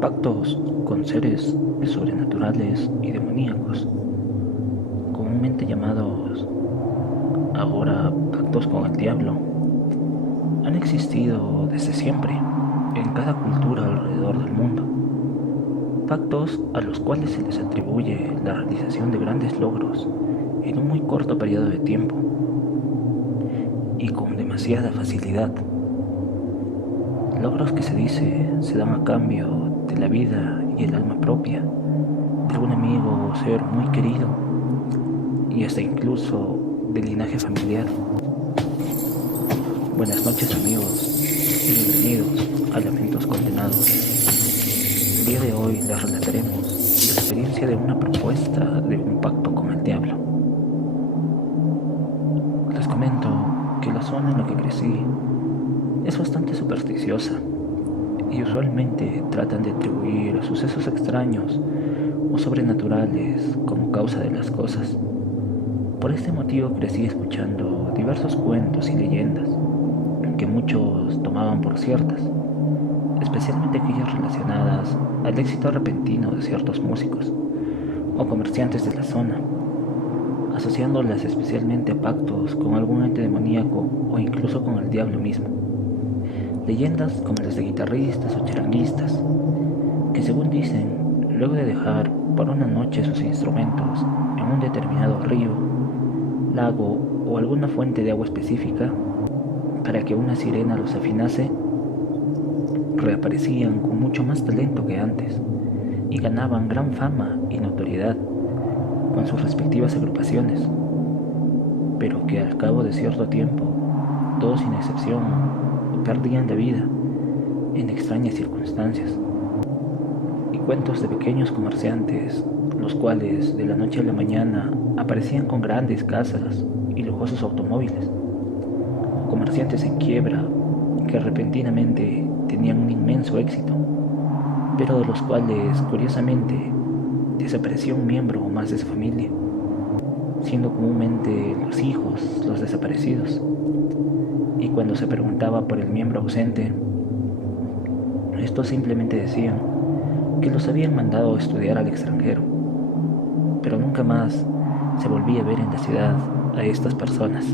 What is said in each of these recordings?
Pactos con seres sobrenaturales y demoníacos, comúnmente llamados ahora pactos con el diablo, han existido desde siempre en cada cultura alrededor del mundo. Pactos a los cuales se les atribuye la realización de grandes logros en un muy corto periodo de tiempo y con demasiada facilidad. Logros que se dice se dan a cambio de la vida y el alma propia de algún amigo o ser muy querido y hasta incluso del linaje familiar. Buenas noches amigos y bienvenidos a Lamentos Condenados. El día de hoy les relataremos la experiencia de una propuesta de un pacto con el diablo. Les comento que la zona en la que crecí es bastante supersticiosa y usualmente tratan de atribuir sucesos extraños o sobrenaturales como causa de las cosas. Por este motivo crecí escuchando diversos cuentos y leyendas que muchos tomaban por ciertas, especialmente aquellas relacionadas al éxito repentino de ciertos músicos o comerciantes de la zona, asociándolas especialmente a pactos con algún ente demoníaco o incluso con el diablo mismo. Leyendas como las de guitarristas o charanguistas, que según dicen, luego de dejar por una noche sus instrumentos en un determinado río, lago o alguna fuente de agua específica, para que una sirena los afinase, reaparecían con mucho más talento que antes y ganaban gran fama y notoriedad con sus respectivas agrupaciones, pero que al cabo de cierto tiempo, todos sin excepción, perdían la vida en extrañas circunstancias. Y cuentos de pequeños comerciantes, los cuales de la noche a la mañana aparecían con grandes casas y lujosos automóviles, comerciantes en quiebra que repentinamente tenían un inmenso éxito, pero de los cuales, curiosamente, desaparecía un miembro o más de su familia, siendo comúnmente los hijos los desaparecidos. Y cuando se preguntaba por el miembro ausente, estos simplemente decían que los habían mandado a estudiar al extranjero, pero nunca más se volvía a ver en la ciudad a estas personas.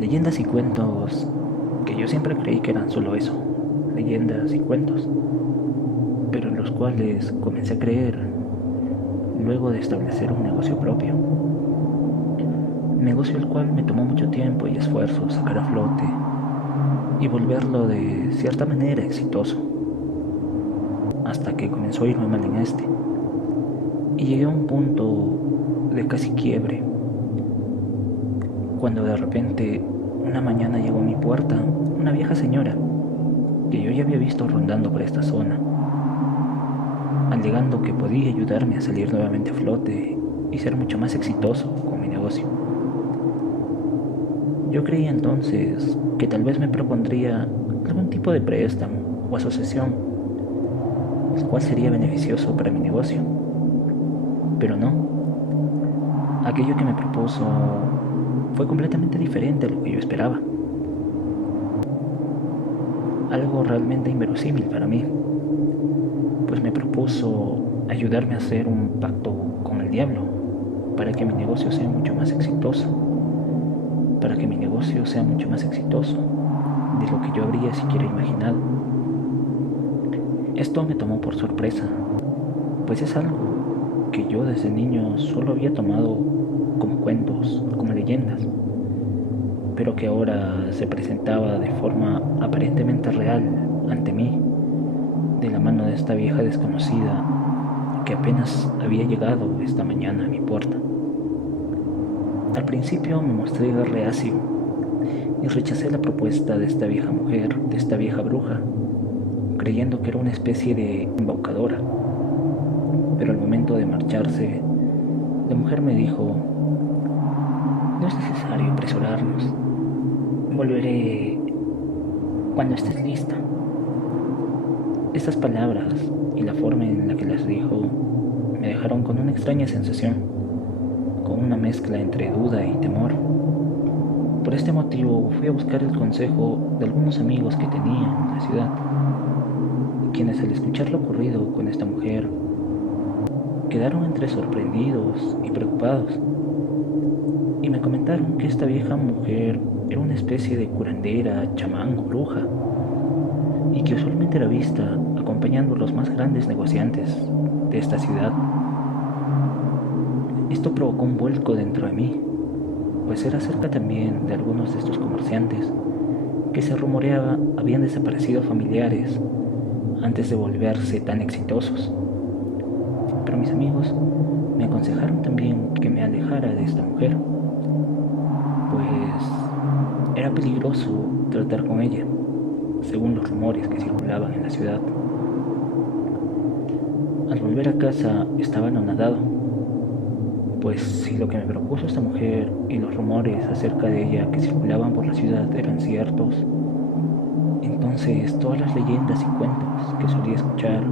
Leyendas y cuentos que yo siempre creí que eran solo eso, leyendas y cuentos, pero en los cuales comencé a creer luego de establecer un negocio propio. Un negocio el cual me tomó mucho tiempo y esfuerzo sacar a flote y volverlo de cierta manera exitoso, hasta que comenzó a irme mal en este, y llegué a un punto de casi quiebre, cuando de repente una mañana llegó a mi puerta una vieja señora que yo ya había visto rondando por esta zona, alegando que podía ayudarme a salir nuevamente a flote y ser mucho más exitoso con mi negocio. Yo creía entonces que tal vez me propondría algún tipo de préstamo o asociación, el cual sería beneficioso para mi negocio, pero no. Aquello que me propuso fue completamente diferente a lo que yo esperaba. Algo realmente inverosímil para mí, pues me propuso ayudarme a hacer un pacto con el diablo para que mi negocio sea mucho más exitoso, para que mi negocio sea mucho más exitoso de lo que yo habría siquiera imaginado. Esto me tomó por sorpresa, pues es algo que yo desde niño solo había tomado como cuentos, como leyendas, pero que ahora se presentaba de forma aparentemente real ante mí, de la mano de esta vieja desconocida que apenas había llegado esta mañana a mi puerta. Al principio me mostré reacio y rechacé la propuesta de esta vieja mujer, de esta vieja bruja, creyendo que era una especie de embaucadora. Pero al momento de marcharse, la mujer me dijo: no es necesario apresurarnos. Volveré cuando estés lista. Estas palabras y la forma en la que las dijo me dejaron con una extraña sensación, con una mezcla entre duda y temor. Por este motivo fui a buscar el consejo de algunos amigos que tenía en la ciudad, quienes al escuchar lo ocurrido con esta mujer quedaron entre sorprendidos y preocupados, y me comentaron que esta vieja mujer era una especie de curandera, chamán o bruja, y que usualmente era vista acompañando a los más grandes negociantes de esta ciudad. Esto provocó un vuelco dentro de mí, pues era cerca también de algunos de estos comerciantes que se rumoreaba habían desaparecido familiares antes de volverse tan exitosos. Pero mis amigos me aconsejaron también que me alejara de esta mujer, pues era peligroso tratar con ella, según los rumores que circulaban en la ciudad. Al volver a casa estaba anonadado, pues si lo que me propuso esta mujer y los rumores acerca de ella que circulaban por la ciudad eran ciertos, entonces todas las leyendas y cuentos que solía escuchar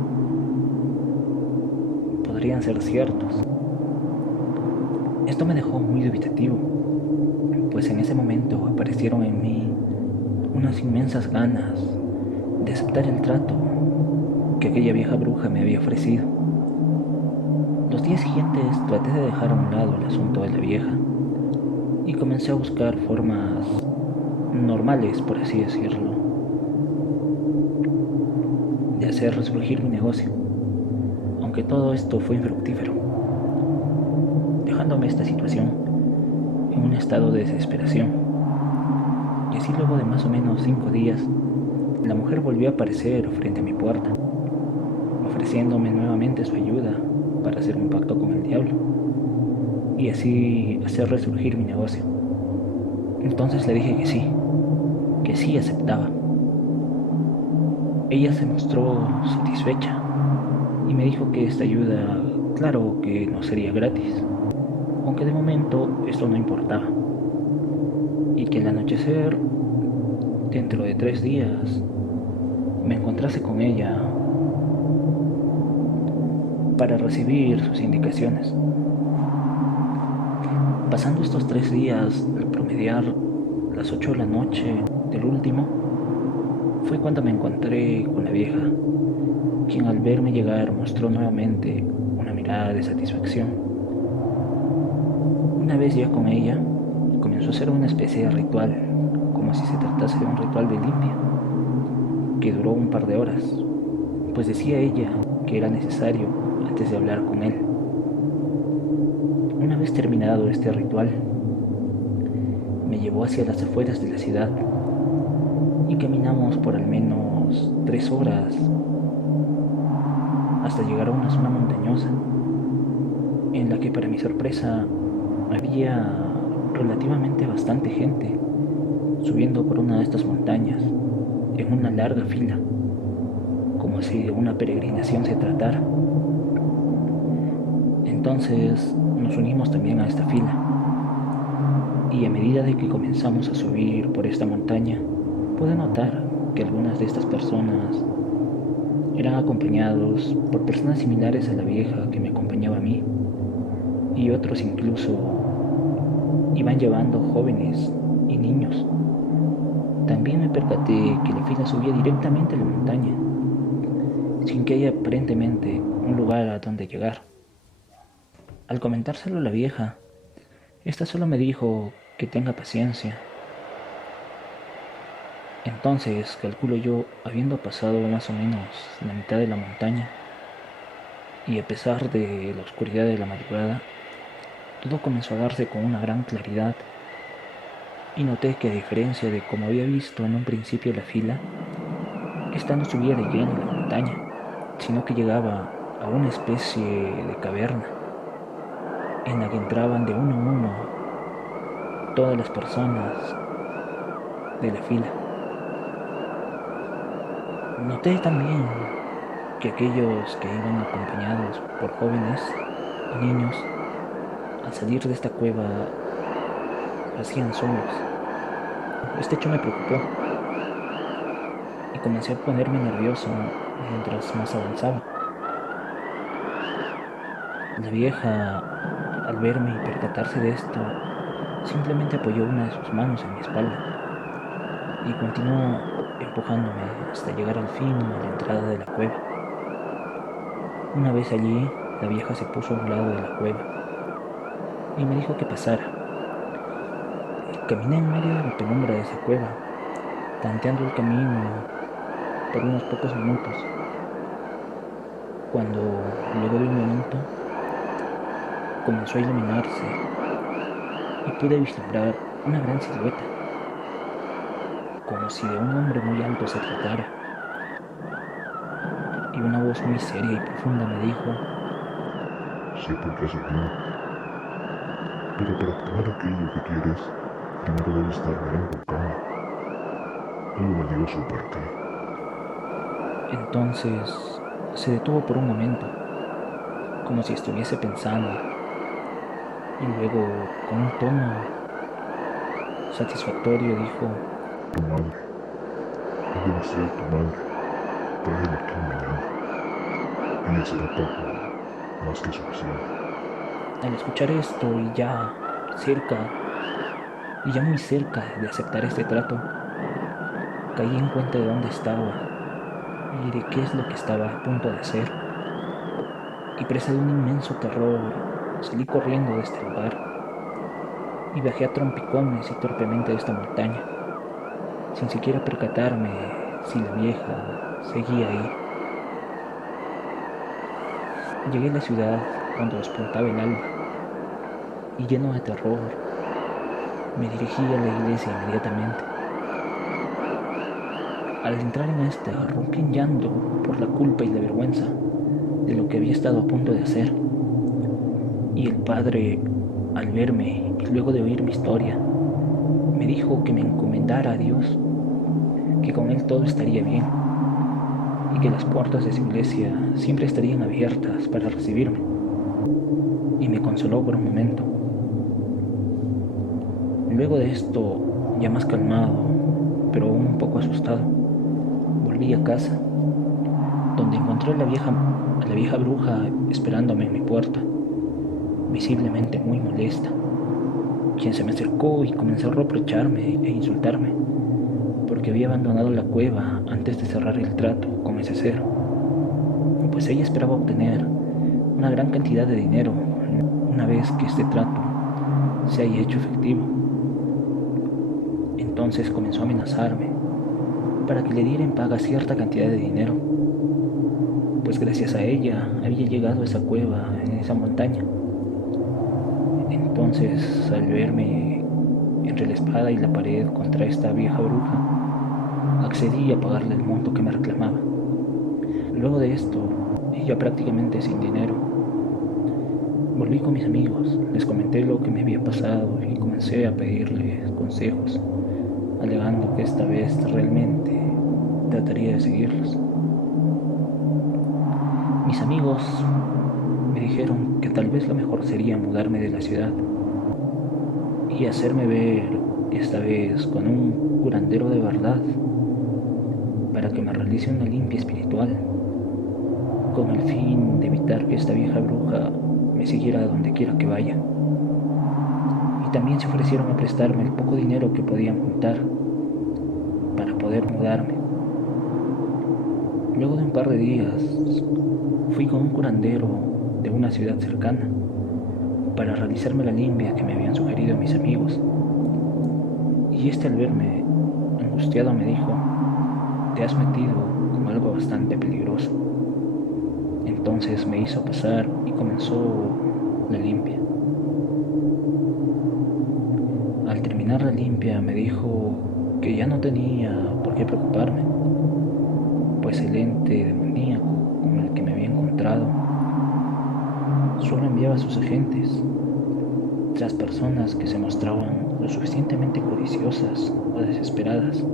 podrían ser ciertos. Esto me dejó muy dubitativo, pues en ese momento aparecieron en mí unas inmensas ganas de aceptar el trato que aquella vieja bruja me había ofrecido. Los días siguientes traté de dejar a un lado el asunto de la vieja y comencé a buscar formas normales, por así decirlo, de hacer resurgir mi negocio, aunque todo esto fue infructífero, dejándome esta situación en un estado de desesperación. Y así luego de más o menos 5 días, la mujer volvió a aparecer frente a mi puerta, ofreciéndome nuevamente su ayuda para hacer un pacto con el diablo y así hacer resurgir mi negocio. Entonces le dije que sí aceptaba. Ella se mostró satisfecha y me dijo que esta ayuda, claro que no sería gratis, aunque de momento esto no importaba, y que al anochecer, dentro de 3 días, me encontrase con ella para recibir sus indicaciones. Pasando estos 3 días, al promediar las 8 de la noche del último, fue cuando me encontré con la vieja, quien al verme llegar mostró nuevamente una mirada de satisfacción. Una vez ya con ella, comenzó a hacer una especie de ritual, como si se tratase de un ritual de limpia, que duró un par de horas, pues decía ella que era necesario antes de hablar con él. Una vez terminado este ritual, me llevó hacia las afueras de la ciudad y caminamos por al menos 3 horas hasta llegar a una zona montañosa en la que, para mi sorpresa, había relativamente bastante gente subiendo por una de estas montañas en una larga fila, como si de una peregrinación se tratara. Entonces nos unimos también a esta fila, y a medida de que comenzamos a subir por esta montaña, pude notar que algunas de estas personas eran acompañados por personas similares a la vieja que me acompañaba a mí, y otros incluso iban llevando jóvenes y niños. También me percaté que la fila subía directamente a la montaña, sin que haya aparentemente un lugar a donde llegar. Al comentárselo a la vieja, esta solo me dijo que tenga paciencia. Entonces, calculo yo, habiendo pasado más o menos la mitad de la montaña, y a pesar de la oscuridad de la madrugada, todo comenzó a darse con una gran claridad, y noté que, a diferencia de como había visto en un principio la fila, esta no subía de lleno a la montaña, sino que llegaba a una especie de caverna, en la que entraban de uno en uno todas las personas de la fila. Noté también que aquellos que iban acompañados por jóvenes y niños, al salir de esta cueva, lo hacían solos. Este hecho me preocupó y comencé a ponerme nervioso mientras más avanzaba. La vieja, al verme y percatarse de esto, simplemente apoyó una de sus manos en mi espalda y continuó empujándome hasta llegar al fin a la entrada de la cueva. Una vez allí, la vieja se puso a un lado de la cueva y me dijo que pasara. Caminé en medio de la penumbra de esa cueva, tanteando el camino por unos pocos minutos, cuando luego de un momento comenzó a iluminarse y pude vislumbrar una gran silueta, como si de un hombre muy alto se tratara, y una voz muy seria y profunda me dijo: Sé por qué has venido, pero para obtener aquello que quieres, primero debes darme algo a cambio, algo valioso para ti. Entonces se detuvo por un momento, como si estuviese pensando, y luego, con un tono satisfactorio, dijo: Tu madre, él debe ser tu madre, tráela aquí mañana. Ella será poco más que suficiente. al escuchar esto y ya muy cerca de aceptar este trato, caí en cuenta de dónde estaba y de qué es lo que estaba a punto de hacer, y presa de un inmenso terror, salí corriendo de este lugar y bajé a trompicones y torpemente de esta montaña, sin siquiera percatarme si la vieja seguía ahí. Llegué a la ciudad cuando despuntaba el alba, y lleno de terror, me dirigí a la iglesia inmediatamente. Al entrar en esta, rompí en llanto por la culpa y la vergüenza de lo que había estado a punto de hacer. Y el padre, al verme y luego de oír mi historia, me dijo que me encomendara a Dios, que con él todo estaría bien y que las puertas de su iglesia siempre estarían abiertas para recibirme. Y me consoló por un momento. Luego de esto, ya más calmado, pero aún un poco asustado, volví a casa, donde encontré a la vieja bruja esperándome en mi puerta, visiblemente muy molesta, quien se me acercó y comenzó a reprocharme e insultarme, porque había abandonado la cueva antes de cerrar el trato con ese ser, pues ella esperaba obtener una gran cantidad de dinero una vez que este trato se haya hecho efectivo. Entonces comenzó a amenazarme para que le diera en paga cierta cantidad de dinero, pues gracias a ella había llegado a esa cueva en esa montaña. Entonces, al verme entre la espada y la pared contra esta vieja bruja, accedí a pagarle el monto que me reclamaba. Luego de esto, y ya prácticamente sin dinero, volví con mis amigos, les comenté lo que me había pasado y comencé a pedirles consejos, alegando que esta vez realmente trataría de seguirlos. Mis amigos me dijeron que tal vez lo mejor sería mudarme de la ciudad y hacerme ver, esta vez con un curandero de verdad, para que me realice una limpia espiritual, con el fin de evitar que esta vieja bruja me siguiera a donde quiera que vaya. Y también se ofrecieron a prestarme el poco dinero que podían juntar para poder mudarme. Luego de un par de días, fui con un curandero de una ciudad cercana para realizarme la limpia que me habían sugerido mis amigos. Y este, al verme angustiado, me dijo: te has metido con algo bastante peligroso. Entonces me hizo pasar y comenzó la limpia. Al terminar la limpia me dijo que ya no tenía por qué preocuparme, pues el ente demoníaco con el que me había encontrado solo enviaba a sus agentes tras personas que se mostraban lo suficientemente codiciosas o desesperadas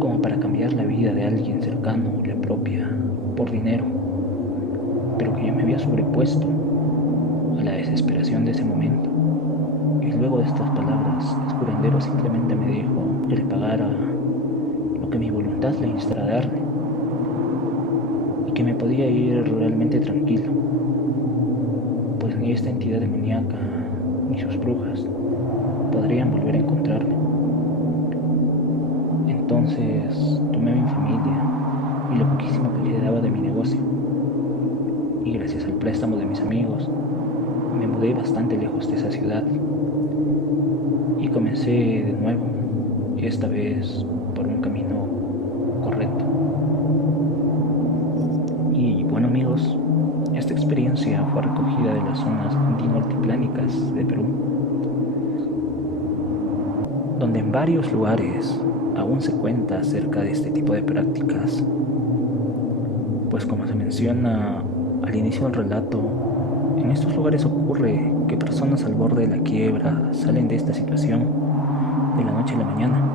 como para cambiar la vida de alguien cercano o la propia por dinero, pero que yo me había sobrepuesto a la desesperación de ese momento. Y luego de estas palabras, el curandero simplemente me dijo que le pagara lo que mi voluntad le instara a darle y que me podía ir realmente tranquilo, pues ni esta entidad demoníaca ni sus brujas podrían volver a encontrarme. Entonces Entonces tomé a mi familia y lo poquísimo que quedaba de mi negocio. Y gracias al préstamo de mis amigos, me mudé bastante lejos de esa ciudad. Y comencé de nuevo, esta vez por un camino correcto. Y bueno amigos, esta experiencia fue recogida de las zonas andino-altiplánicas de Perú, donde en varios lugares aún se cuenta acerca de este tipo de prácticas, pues como se menciona al inicio del relato, en estos lugares ocurre que personas al borde de la quiebra salen de esta situación de la noche a la mañana,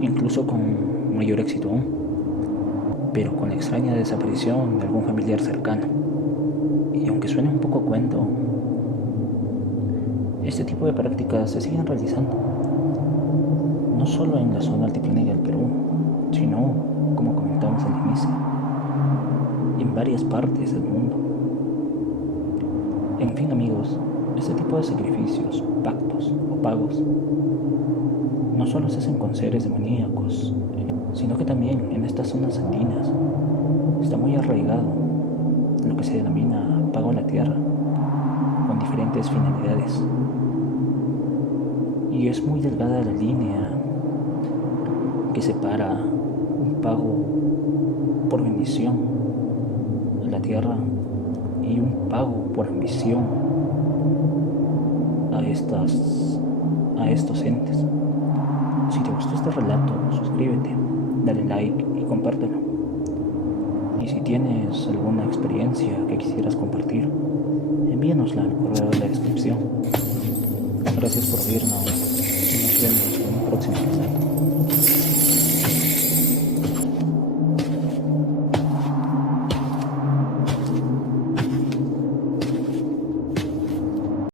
incluso con mayor éxito aún, pero con la extraña desaparición de algún familiar cercano. Y aunque suene un poco a cuento, este tipo de prácticas se siguen realizando, no solo en la zona altiplánica del Perú, sino, como comentamos al inicio, en varias partes del mundo. En fin amigos, este tipo de sacrificios, pactos o pagos no solo se hacen con seres demoníacos, sino que también en estas zonas andinas está muy arraigado lo que se denomina pago a la tierra, con diferentes finalidades. Y es muy delgada la línea que separa un pago por bendición a la tierra y un pago por ambición a estos entes. Si te gustó este relato, suscríbete, dale like y compártelo. Y si tienes alguna experiencia que quisieras compartir, envíanosla al correo de la descripción. Gracias por oírnos y nos vemos en un próximo episodio.